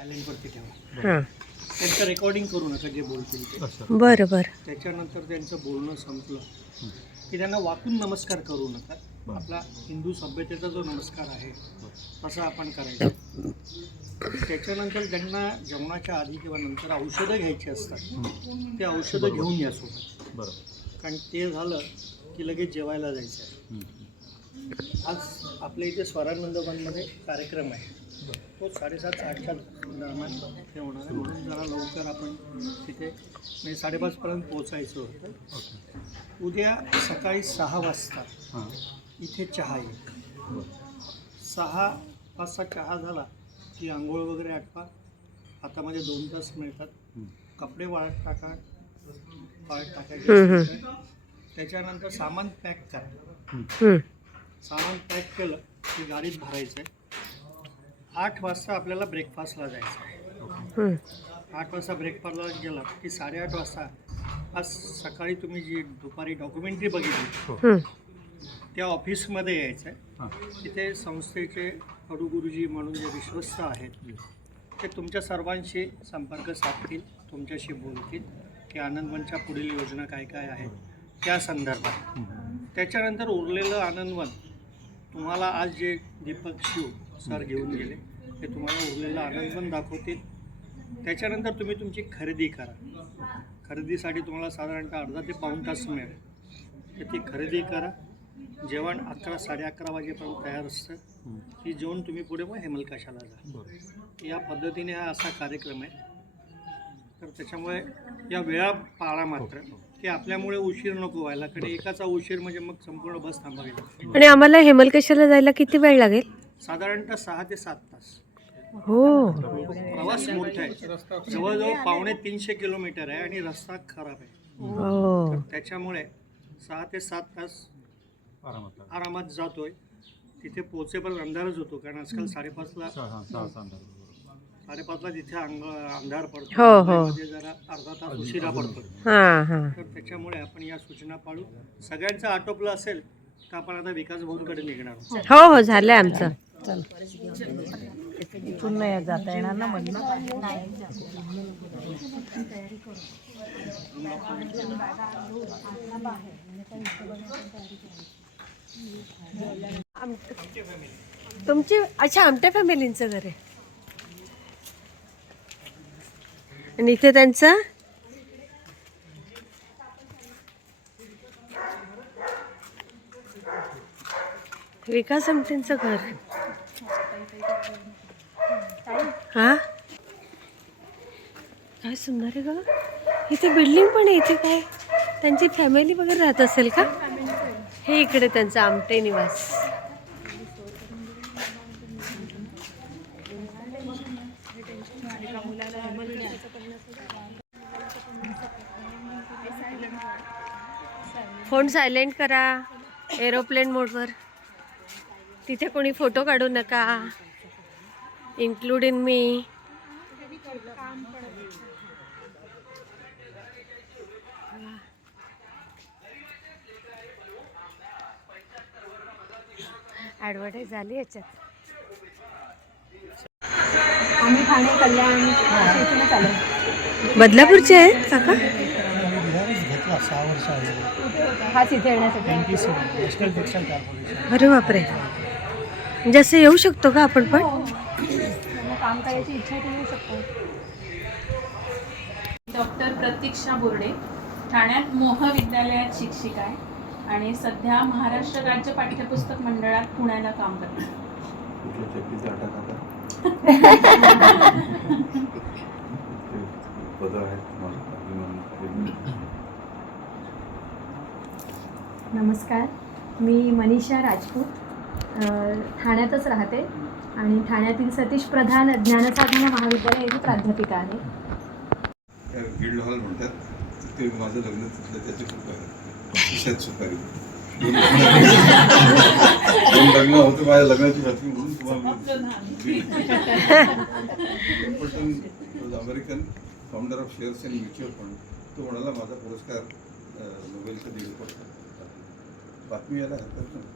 सायलेंटवरती ठेवा. हां त्यांचं रेकॉर्डिंग करू नका जे बोलतील ते. बरं बरं. त्याच्यानंतर त्यांचं बोलणं संपलं की त्यांना वाकून नमस्कार करू नका. आपला हिंदू सभ्यतेचा जो नमस्कार आहे तसा आपण करायचा. त्याच्यानंतर त्यांना जेवणाच्या आधी किंवा नंतर औषधं घ्यायची असतात ते औषधं घेऊन या सोबत. कारण ते झालं की लगेच जेवायला जायचं आहे. आज आपल्या इथे स्वरानंदवनमध्ये कार्यक्रम आहे तो 7:30-8च्या दरम्यान हे होणार आहे. म्हणून जरा लवकर आपण तिथे म्हणजे 5:30पर्यंत पोचायचं होतं. उद्या सकाळी 6 वाजता इथे चहा येईल. 6 वाजता चहा झाला की आंघोळ वगैरे आटपा. हातामध्ये 2 तास मिळतात. कपडे वाळत टाका. वाळत टाकायचे. त्याच्यानंतर सामान पॅक करा. सामान पॅक केलं की गाडीत भरायचं आहे. 8 वाजता आपल्याला ब्रेकफास्टला जायचं आहे. 8 वाजता ब्रेकफास्टला गेला की 8:30 वाजता आज सकाळी तुम्ही जी दुपारी डॉक्युमेंटरी बघितली त्या ऑफिसमध्ये यायचं आहे. तिथे संस्थेचे कडू गुरुजी म्हणून जे विश्वस्त आहेत ते तुमच्या सर्वांशी संपर्क साधतील, तुमच्याशी बोलतील की आनंदवनच्या पुढील योजना काय काय आहेत त्या संदर्भात. त्याच्यानंतर उरलेलं आनंदवन तुम्हाला आज जे दीपक शिव सर घेऊन गेले ते तुम्हाला उरलेलं आनंदवन दाखवतील. त्याच्यानंतर तुम्ही तुमची खरेदी करा. खरेदीसाठी तुम्हाला साधारणतः अर्धा ते पाऊण तास मिळेल. तर ती खरेदी करा. जेवण 11-11:30 वाजेपर्यंत तयार असतं. ती जेवण तुम्ही पुढे मग हेमलकशाला जा. या पद्धतीने हा असा कार्यक्रम आहे. तर त्याच्यामुळे या वेळा पाळा मात्र की आपल्यामुळे उशीर नको व्हायला. कारण एकाचा उशीर म्हणजे मग संपूर्ण बस थांबावी लागते. आणि आम्हाला हेमलकशाला जायला किती वेळ लागेल? साधारणतः 6 ते 7 तास. हो प्रवास मोठा आहे. जवळजवळ 250 किलोमीटर आहे आणि रस्ता खराब आहे. हो तर त्याच्यामुळे 6 ते 7 तास आरामात जातोय. तिथे पोहोचेपर्यंत अंधारच होतो. कारण आजकाल 5:30ला तिथे अंधार पडतो. हो हो मध्ये जरा अर्धा तास उशिरा पडतो. हां हां तर त्याच्यामुळे आपण या सूचना पाळू. सगळ्यांचं आटोपलं असेल तर आपण आता विकास भाऊंकडे निघणार आहोत. हो हो झालंय आमचं. पुन्हा जाता येणार ना मधनं. तुमची अच्छा आमट्या फॅमिलींचं घर आहे आणि इथे त्यांचं विकास आमटेंचं घर. हा काय सुंदर आहे ग. इथे बिल्डिंग पण आहे. इथे काय त्यांची फॅमिली वगैरे राहत असेल का? हे इकडे त्यांचा आमटे निवास. फोन सायलेंट करा एरोप्लेन मोडवर. तिथे कोणी फोटो काढू नका इन्क्लूडिंग मी. ॲडव्हर्टाईज झाली याच्यात. आम्ही ठाणे कल्याण इथूनच आलो. बदलापूरचे आहेत काका? घेतला 6 वर्ष आहे. हाच इथे येण्यासाठी. National textile corporation. अरे बापरे. म्हणजे असं येऊ शकतो का आपण पण? त्यांना काम करायची इच्छा आहे येऊ शकतो. डॉक्टर प्रतीक्षा बोर्डे, ठाण्यात मोह विद्यालयात शिक्षिका आहे आणि सध्या महाराष्ट्र राज्य पाठ्यपुस्तक मंडळात पुण्याला काम करते. नमस्कार, मी मनीषा राजपूत, ठाण्यातच राहते आणि ठाण्यातील सतीश प्रधान ज्ञानसाधना महाविद्यालय येथे प्राध्यापिका आहे. गिल्ड हॉल म्हणतात ते माझं लग्न तिथलं त्याची सुपारी लग्न होतं माझ्या लग्नाची बातमी म्हणून तुम्हाला American founder of shares and mutual fund तो म्हणाला माझा पुरस्कार नोबेलचा 1.5 कोटी बातमी यायला हरकत नाही.